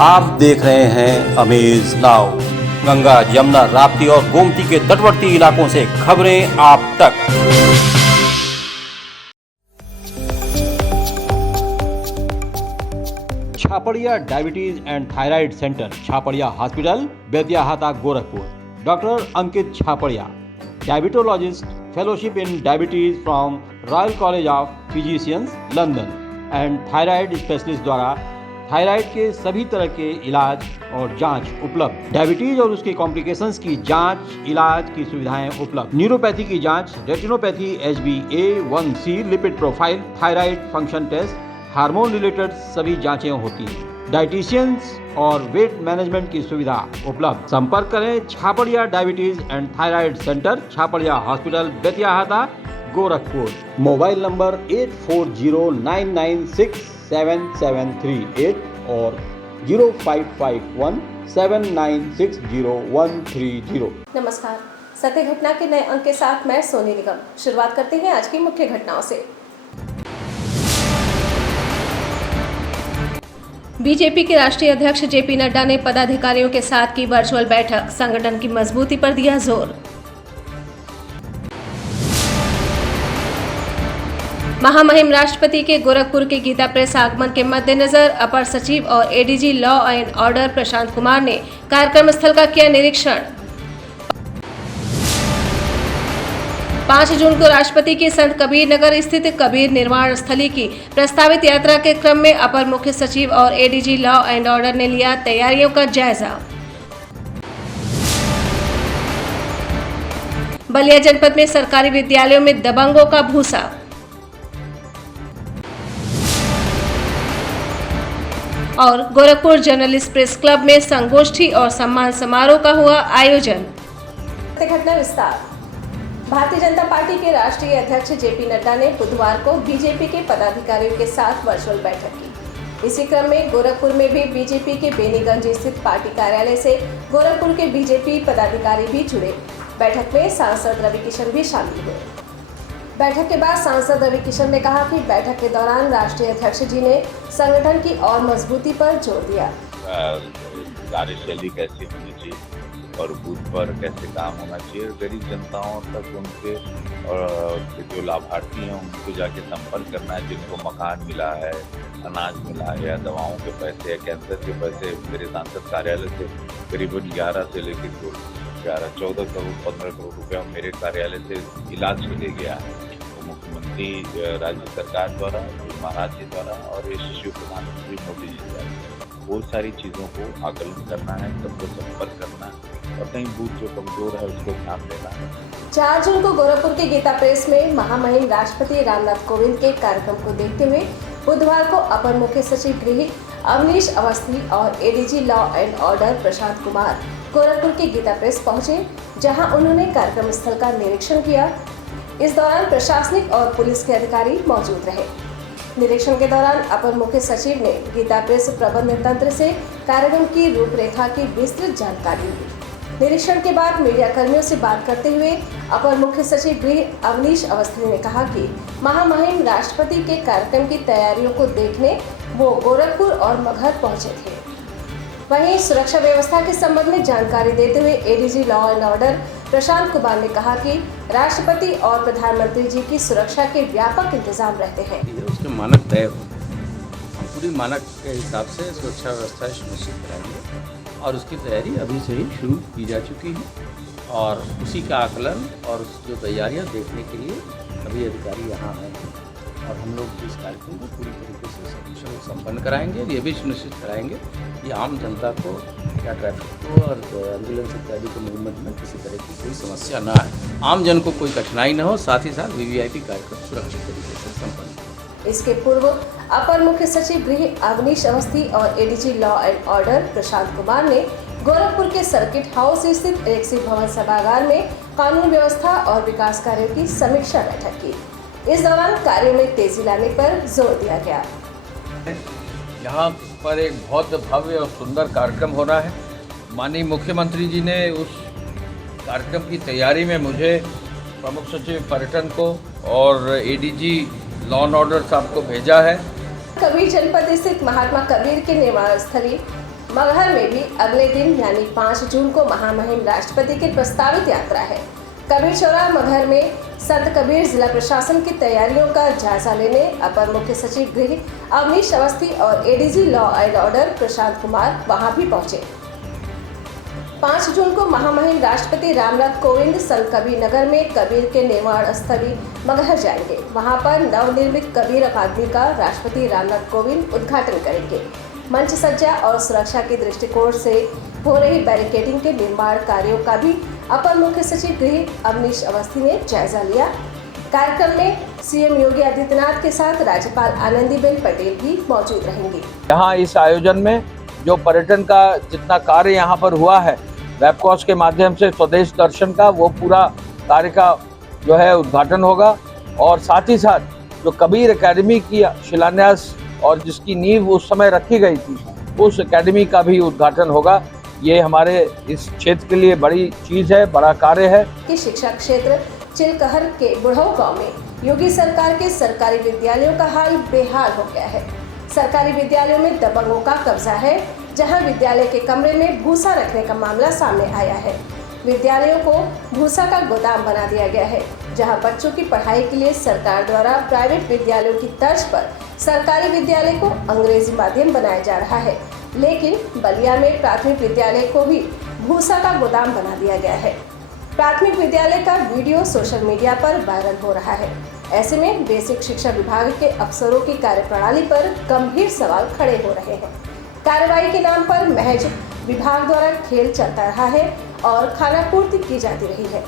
आप देख रहे हैं अमेज नाउ। गंगा, यमुना, राप्ती और गोमती के तटवर्ती इलाकों से खबरें आप तक। Chhapria diabetes and thyroid centre, Chhapria hospital, Betiahata, Gorakhpur. Doctor Ankit Chhapria, diabetologist, fellowship in diabetes from Royal College of Physicians, London and thyroid specialist द्वारा थायराइड के सभी तरह के इलाज और जांच उपलब्ध। डायबिटीज और उसके कॉम्प्लिकेशंस की जांच, इलाज की सुविधाएं उपलब्ध। न्यूरोपैथी की जांच, retinopathy, HbA1c, lipid profile, thyroid function test, hormone related सभी जांचें होती हैं। डाइटिशियंस और वेट मैनेजमेंट की सुविधा उपलब्ध। संपर्क करें Chhapria diabetes and thyroid centre, Chhapria hospital, Betiahata, Gorakhpur. Mobile number 8409967738 और 0551796013 नमस्कार, सत्य घटना के नए अंक के साथ मैं सोनी निगम। शुरुआत करते हैं आज की मुख्य घटनाओं से। बीजेपी के राष्ट्रीय अध्यक्ष जेपी नड्डा ने पदाधिकारियों के साथ की वर्चुअल बैठक, संगठन की मजबूती पर दिया जोर। महामहिम राष्ट्रपति के गोरखपुर के गीता प्रेस आगमन के मद्देनजर अपर सचिव और ADG law and order Prashant Kumar ने कार्यक्रम स्थल का किया निरीक्षण। 5 जून को राष्ट्रपति की संत कबीर नगर स्थित कबीर निर्वाण स्थली की प्रस्तावित यात्रा के क्रम में अपर मुख्य सचिव और एडीजी लॉ एंड ऑर्डर ने लिया तैयारियों का जायजा। बलिया जनपद में सरकारी विद्यालयों में दबंगों का भूसा। और गोरखपुर जर्नलिस्ट प्रेस क्लब में संगोष्ठी और सम्मान समारोह का हुआ आयोजन। घटना विस्तार। भारतीय जनता पार्टी के राष्ट्रीय अध्यक्ष जेपी नड्डा ने बुधवार को बीजेपी के पदाधिकारियों के साथ वर्चुअल बैठक की। इसी क्रम में गोरखपुर में भी बीजेपी के बेनीगंज स्थित पार्टी कार्यालय से गोरखपुर के बीजेपी पदाधिकारी भी जुड़े। बैठक में सांसद रवि किशन भी शामिल हुए। बैठक के बाद सांसद रवि किशन ने कहा कि बैठक के दौरान राष्ट्रीय अध्यक्ष जी ने संगठन की और मजबूती पर जोर दिया। कार्यशैली कैसी होनी चाहिए और बूथ पर कैसे काम होना चाहिए, गरीब जनताओं तक उनके और जो लाभार्थी हैं उनको जाके संपर्क करना है, जिनको मकान मिला है, अनाज मिला है या दवाओं के पैसे या कैंसर के पैसे मेरे सांसद कार्यालय से करीबन 11 से लेकर 14 करोड़ 15 करोड़ रुपया मेरे कार्यालय से इलाज के लिए गया है। तो मुख्यमंत्री राज्य सरकार द्वारा, महाराज जी द्वारा और यशस्वी प्रधानमंत्री मोदी जी द्वारा बहुत सारी चीज़ों को आकलन करना है, सबको संपर्क करना है और कहीं बूथ जो कमजोर है उसको ध्यान देना है। 4 जून को गोरखपुर के गीता प्रेस में महामहिम राष्ट्रपति रामनाथ कोविंद के कार्यक्रम को देखते हुए बुधवार को अपर मुख्य सचिव गृह अवनीश अवस्थी और ADG law and order Prashant Kumar Gorakhpur के गीता प्रेस पहुंचे, जहां उन्होंने कार्यक्रम स्थल का निरीक्षण किया। इस दौरान प्रशासनिक और पुलिस के अधिकारी मौजूद रहे। निरीक्षण के दौरान अपर मुख्य सचिव ने गीता प्रेस प्रबंध तंत्र से कार्यक्रम की रूपरेखा की विस्तृत जानकारी ली। निरीक्षण के बाद मीडिया कर्मियों से बात करते हुए अपर मुख्य सचिव गृह अवनीश अवस्थी ने कहा कि महामहिम राष्ट्रपति के कार्यक्रम की तैयारियों को देखने वो गोरखपुर और मगहर पहुंचे थे। वहीं सुरक्षा व्यवस्था के संबंध में जानकारी देते हुए ADG law and order Prashant Kumar ने कहा कि राष्ट्रपति और प्रधानमंत्री जी की सुरक्षा के व्यापक इंतजाम रहते हैं। उसके मानक तय हो, हम पूरी मानक के हिसाब से सुरक्षा व्यवस्था सुनिश्चित कराएंगे और उसकी तैयारी अभी से ही शुरू की जा चुकी है और उसी का आकलन और जो तैयारियां देखने के लिए सभी अधिकारी यहाँ आए हैं और हम लोग इस कार्यक्रम को पूरी तरीके से संपन्न कराएंगे। ये भी सुनिश्चित कराएंगे कि आम जनता को या ट्रैफिक को और एम्बुलेंस इत्यादि के मूवमेंट में किसी तरह की कोई समस्या ना आए, आम जन को कोई कठिनाई न हो, साथ ही साथ वीवीआईपी कार्यक्रम सुरक्षित तरीके से संपन्न। इसके पूर्व अपर मुख्य सचिव गृह अवनीश अवस्थी और ADG law and order Prashant Kumar ने गोरखपुर के सर्किट हाउस स्थित रेक्सी भवन सभागार में कानून व्यवस्था और विकास कार्यों की समीक्षा बैठक की। इस दौरान कार्यों में तेजी लाने पर जोर दिया गया। यहाँ पर एक बहुत भव्य और सुंदर कार्यक्रम हो रहा है। माननीय मुख्यमंत्री जी ने उस कार्यक्रम की तैयारी में मुझे प्रमुख सचिव पर्यटन को और एडीजी लॉ एंड ऑर्डर साहब को भेजा है कबीर जनपद स्थित महात्मा कबीर के निर्वाण स्थली मगहर में भी अगले दिन यानी 5 जून को महामहिम राष्ट्रपति की प्रस्तावित यात्रा है। कबीर चौराहा मगहर में संत कबीर जिला प्रशासन की तैयारियों का जायजा लेने अपर मुख्य सचिव गृह अवनीश अवस्थी और ADG law and order Prashant Kumar वहां भी पहुंचे। 5 जून को महामहिम राष्ट्रपति रामनाथ कोविंद संत कबीर नगर में कबीर के निर्वाण स्थली मगहर जाएंगे। वहां पर नवनिर्मित कबीर अकादमी का राष्ट्रपति रामनाथ कोविंद उद्घाटन करेंगे। मंच सज्जा और सुरक्षा के दृष्टिकोण से हो रही बैरिकेडिंग के निर्माण कार्यों का भी अपर मुख्य सचिव गृह अवनीश अवस्थी ने जायजा लिया। कार्यक्रम में सीएम योगी आदित्यनाथ के साथ राज्यपाल आनंदीबेन पटेल भी मौजूद रहेंगी। यहाँ इस आयोजन में जो पर्यटन का जितना कार्य यहाँ पर हुआ है वेबकॉस्ट के माध्यम से स्वदेश दर्शन का, वो पूरा कार्य का जो है उद्घाटन होगा। और साथ ही साथ जो कबीर एकेडमी की शिलान्यास और जिसकी नींव उस समय रखी गई थी, उस एकेडमी का भी उद्घाटन होगा। ये हमारे इस क्षेत्र के लिए बड़ी चीज़ है, बड़ा कार्य है। कि शिक्षा क्षेत्र चिलकहर के बुढ़ऊ गांव में योगी सरकार के सरकारी विद्यालयों का हाल बेहाल हो गया है। सरकारी विद्यालयों में दबंगों का कब्जा है, जहां विद्यालय के कमरे में भूसा रखने का मामला सामने आया है। विद्यालयों को भूसा का गोदाम बना दिया गया है, जहां बच्चों की पढ़ाई के लिए सरकार द्वारा प्राइवेट विद्यालयों की तर्ज पर सरकारी विद्यालय को अंग्रेजी माध्यम बनाया जा रहा है। लेकिन बलिया में प्राथमिक विद्यालय को भी भूसा का गोदाम बना दिया गया है। प्राथमिक विद्यालय का वीडियो सोशल मीडिया पर वायरल हो रहा है। ऐसे में बेसिक शिक्षा विभाग के अफसरों की कार्यप्रणाली पर गंभीर सवाल खड़े हो रहे हैं। कार्रवाई के नाम पर महज विभाग द्वारा खेल चलता रहा है और खानापूर्ति की जाती रही है।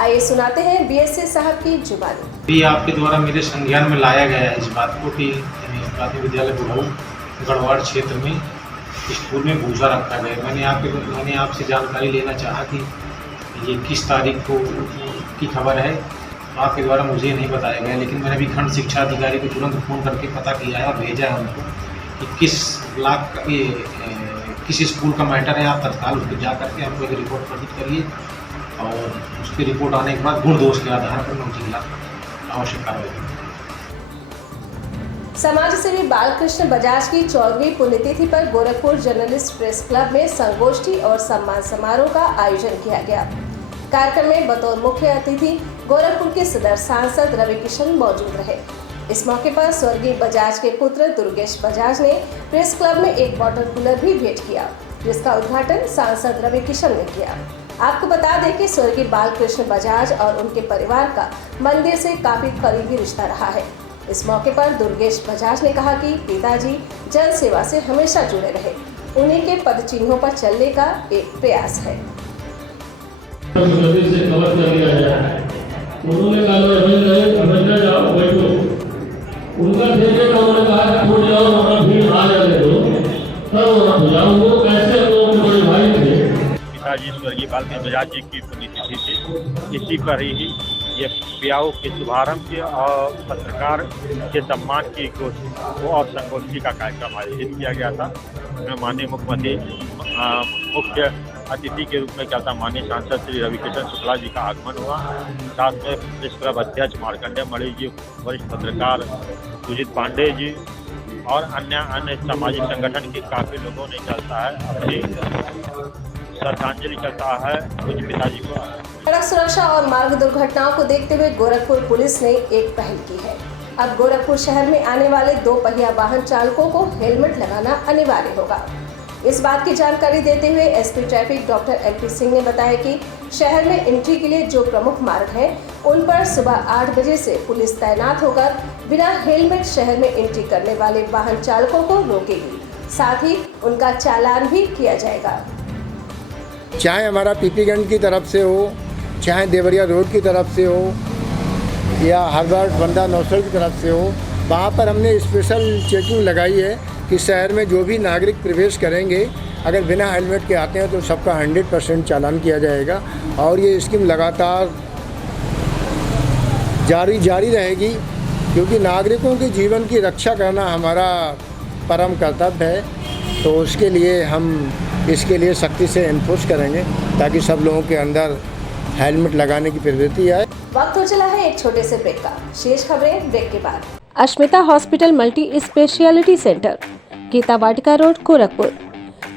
आइए सुनाते हैं बीएससी साहब की जुबानी। ये आपके द्वारा मेरे संज्ञान में लाया गया है इस बात को कि प्राथमिक विद्यालय बुढ़ऊ गढ़वाड़ क्षेत्र में स्कूल में भूसा रखा गया। मैंने आपसे जानकारी लेना चाहा कि ये किस तारीख को की खबर है। आपके द्वारा मुझे नहीं बताया गया, लेकिन मैंने भी खंड शिक्षा अधिकारी को तुरंत फ़ोन करके पता किया है और भेजा है उनको कि किस ब्लॉक का ये किस स्कूल का मैटर है। आप तत्काल उस पर जा करके आपको एक रिपोर्ट प्रस्तुत करिए और उसकी रिपोर्ट आने के बाद गुण दोष के आधार पर मैं उनके खिलाफ आवश्यक कार्रवाई। समाजसेवी बालकृष्ण बजाज की 14वीं पुण्यतिथि पर गोरखपुर जर्नलिस्ट प्रेस क्लब में संगोष्ठी और सम्मान समारोह का आयोजन किया गया। कार्यक्रम में बतौर मुख्य अतिथि गोरखपुर के सदर सांसद रवि किशन मौजूद रहे। इस मौके पर स्वर्गीय बजाज के पुत्र दुर्गेश बजाज ने प्रेस क्लब में एक वाटर कूलर भी भेंट किया, जिसका उद्घाटन सांसद रवि किशन ने किया। आपको बता दें कि स्वर्गीय बालकृष्ण बजाज और उनके परिवार का मंदिर से काफी करीबी रिश्ता रहा है। इस मौके पर दुर्गेश बजाज ने कहा कि पिताजी जन सेवा से हमेशा जुड़े रहे, उन्हीं के पद चिन्हों पर चलने का एक प्रयास है। पिताजी स्वर्गीय बालकृष्ण बजाज जी की पुण्यतिथि थी। इसी पर ही ये ब्याह के शुभारंभ के और पत्रकार के सम्मान की और संगोष्ठी का कार्यक्रम आयोजित किया गया था। मैं माननीय मुख्यमंत्री मुख्य अतिथि के रूप में क्या था माननीय सांसद श्री रवि किशन शुक्ला जी का आगमन हुआ। साथ में प्रेस क्लब अध्यक्ष मार्कंडेय मणि जी, वरिष्ठ पत्रकार सुजीत पांडे जी और अन्य सामाजिक संगठन के काफ़ी लोगों ने चलता है अपनी श्रद्धांजलि करता है कुछ पिताजी को। सड़क सुरक्षा और मार्ग दुर्घटनाओं को देखते हुए गोरखपुर पुलिस ने एक पहल की है। अब गोरखपुर शहर में आने वाले 2 पहिया वाहन चालकों को हेलमेट लगाना अनिवार्य होगा। इस बात की जानकारी देते हुए SP traffic doctor LP Singh ने बताया कि शहर में एंट्री के लिए जो प्रमुख मार्ग हैं, उन पर सुबह 8 बजे से पुलिस तैनात होकर बिना हेलमेट शहर में एंट्री करने वाले वाहन चालकों को रोकेगी। साथ ही उनका चालान भी किया जाएगा। चाहे हमारा पीपीगंज की तरफ से हो, चाहे देवरिया रोड की तरफ से हो या हरवर्ड बंदा नौसर की तरफ से हो, वहाँ पर हमने स्पेशल चेकिंग लगाई है कि शहर में जो भी नागरिक प्रवेश करेंगे अगर बिना हेलमेट के आते हैं तो सबका 100% चालान किया जाएगा। और ये स्कीम लगातार जारी रहेगी, क्योंकि नागरिकों के जीवन की रक्षा करना हमारा परम कर्तव्य है। तो उसके लिए हम इसके लिए सख्ती से एनफोर्स करेंगे ताकि सब लोगों के अंदर हेलमेट लगाने की प्रवृत्ति आए। वक्त हो चला है एक छोटे से ब्रेक का। शेष खबरें ब्रेक के बाद। Ashmita hospital multi speciality centre, Geeta Vatika road, Gorakhpur.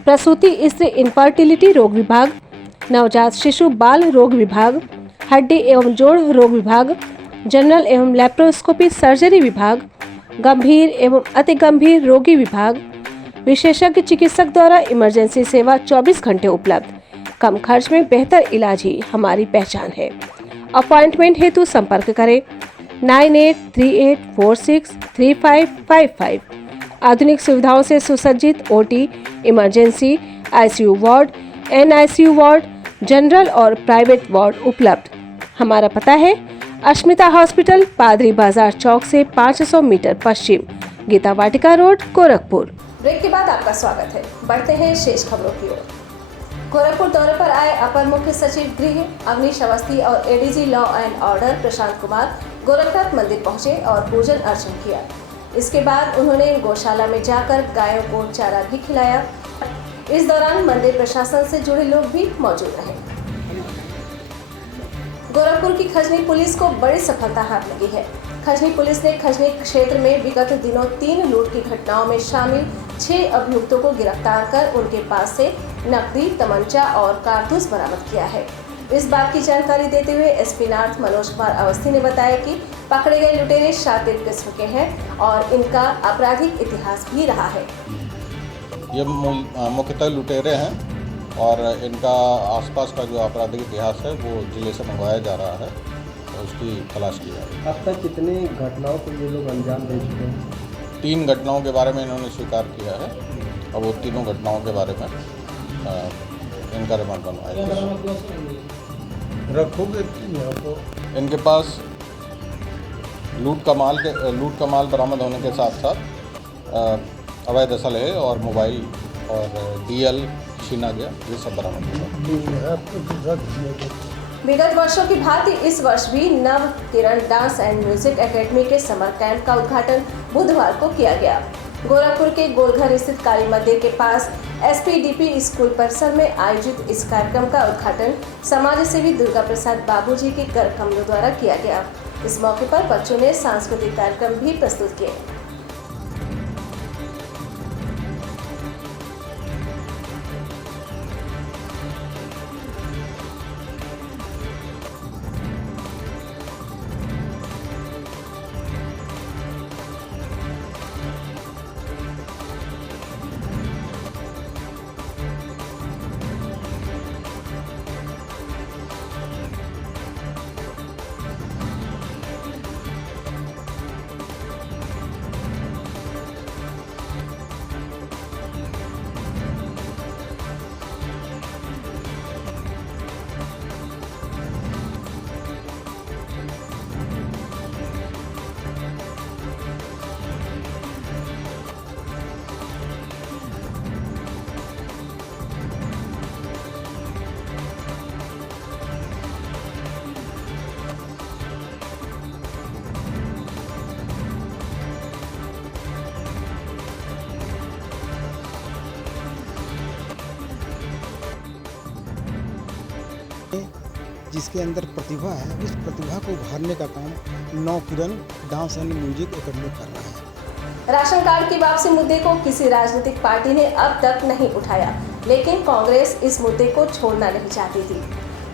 प्रसूति स्त्री इनफर्टिलिटी रोग विभाग, नवजात शिशु बाल रोग विभाग, हड्डी एवं जोड़ रोग विभाग, जनरल एवं लेप्रोस्कोपी सर्जरी विभाग, गंभीर एवं अति गंभीर रोगी विभाग, विशेषज्ञ चिकित्सक द्वारा इमरजेंसी सेवा 24 घंटे उपलब्ध। कम खर्च में बेहतर इलाज ही हमारी पहचान है। अपॉइंटमेंट हेतु संपर्क करें 9838463555। आधुनिक सुविधाओं से सुसज्जित OT, emergency, ICU ward, NICU ward, general और प्राइवेट वार्ड उपलब्ध। हमारा पता है अश्मिता हॉस्पिटल, पादरी बाजार चौक से 500 मीटर पश्चिम, गीता वाटिका रोड, गोरखपुर। ब्रेक के बाद आपका स्वागत है। बढ़ते हैं शेष खबरों की ओर। गोरखपुर दौरे पर आए अपर मुख्य सचिव गृह अवनीश अवस्थी और ADG law and order Prashant Kumar Gorakhnath मंदिर पहुंचे और पूजन अर्चन किया। इसके बाद उन्होंने गौशाला में जाकर गायों को चारा भी खिलाया। इस दौरान मंदिर प्रशासन से जुड़े लोग भी मौजूद रहे। गोरखपुर की खजनी पुलिस को बड़ी सफलता हाथ लगी है। खजनी पुलिस ने खजनी क्षेत्र में विगत दिनों 3 लूट की घटनाओं में शामिल 6 अभियुक्तों को गिरफ्तार कर उनके पास से नकदी, तमंचा और कारतूस बरामद किया है। इस बात की जानकारी देते हुए एसपी नॉर्थ मनोज कुमार अवस्थी ने बताया कि पकड़े गए लुटेरे शातिर किस्म के हैं और इनका आपराधिक इतिहास भी रहा है। ये मुख्यतः लुटेरे हैं और इनका आसपास का जो आपराधिक इतिहास है वो जिले से मंगवाया जा रहा है और उसकी तलाश की जा रही है। अब तक कितनी घटनाओं को ये लोग अंजाम दे चुके हैं? 3 घटनाओं के बारे में इन्होंने स्वीकार किया है और वो तीनों घटनाओं के बारे में इनका रिमांड बनवाया। रखोगे इनके पास लूट का माल बरामद होने के साथ साथ अवैध असलहे और मोबाइल और डीएल छीना गया, ये सब बरामद हुआ। विगत वर्षों की भांति इस वर्ष भी नव किरण डांस एंड म्यूजिक एकेडमी के समर कैंप का उद्घाटन बुधवार को किया गया। गोरखपुर के गोलघर स्थित काली मंदिर के पास एसपीडीपी स्कूल परिसर में आयोजित इस कार्यक्रम का उद्घाटन समाज सेवी दुर्गा प्रसाद बाबूजी के कर कमलों द्वारा किया गया। इस मौके पर बच्चों ने सांस्कृतिक कार्यक्रम भी प्रस्तुत किए। जिसके अंदर प्रतिभा है, उस प्रतिभा को उभारने का काम नौ किरण डांस एंड म्यूजिक एकेडमी कर रहा है। राशन कार्ड की वापसी मुद्दे को किसी राजनीतिक पार्टी ने अब तक नहीं उठाया, लेकिन कांग्रेस इस मुद्दे को छोड़ना नहीं चाहती थी।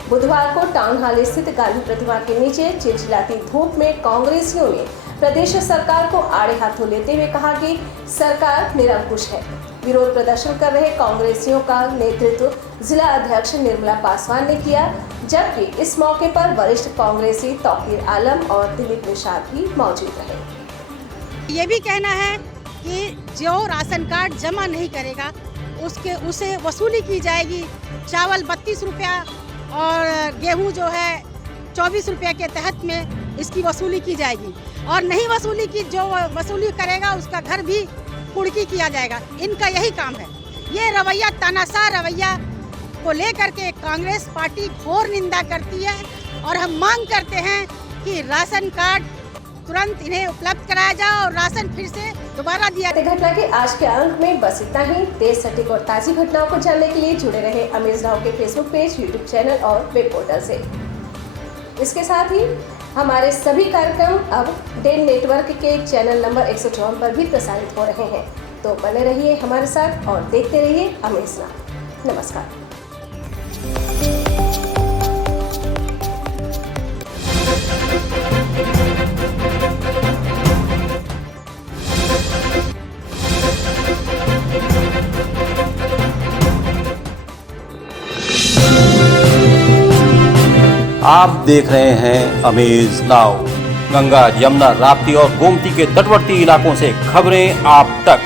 बुधवार को टाउन हॉल स्थित गांधी प्रतिमा के नीचे चिलचिलाती धूप में कांग्रेसियों ने प्रदेश सरकार को आड़े हाथों लेते हुए कहा कि सरकार निरंकुश है। विरोध प्रदर्शन कर रहे कांग्रेसियों का नेतृत्व जिला अध्यक्ष निर्मला पासवान ने किया, जबकि इस मौके पर वरिष्ठ कांग्रेसी तौकीर आलम और दिलीप निषाद भी मौजूद रहे। ये भी कहना है कि जो राशन कार्ड जमा नहीं करेगा उसे वसूली की जाएगी। चावल 32 रुपया और गेहूं जो है 24 रुपये के तहत में इसकी वसूली की जाएगी, और नहीं वसूली की जो वसूली करेगा उसका घर भी कुड़की किया जाएगा। इनका यही काम है। ये रवैया, तानाशाह रवैया को लेकर के कांग्रेस पार्टी घोर निंदा करती है और हम मांग करते हैं कि राशन कार्ड तुरंत इन्हें उपलब्ध कराया जाए और राशन फिर से दोबारा दिया। घटना के आज के अंक में बस इतना ही। तेज, सटीक और ताज़ी घटनाओं को जानने के लिए जुड़े रहे अमेज नाउ के फेसबुक पेज, यूट्यूब चैनल और वेब पोर्टल से। इसके साथ ही हमारे सभी कार्यक्रम अब डेन नेटवर्क के चैनल नंबर 154 पर भी प्रसारित हो रहे हैं। तो बने रहिए हमारे साथ और देखते रहिए अमेज नाउ। नमस्कार। आप देख रहे हैं अमेज नाउ। गंगा, यमुना, राप्ती और गोमती के तटवर्ती इलाकों से खबरें आप तक।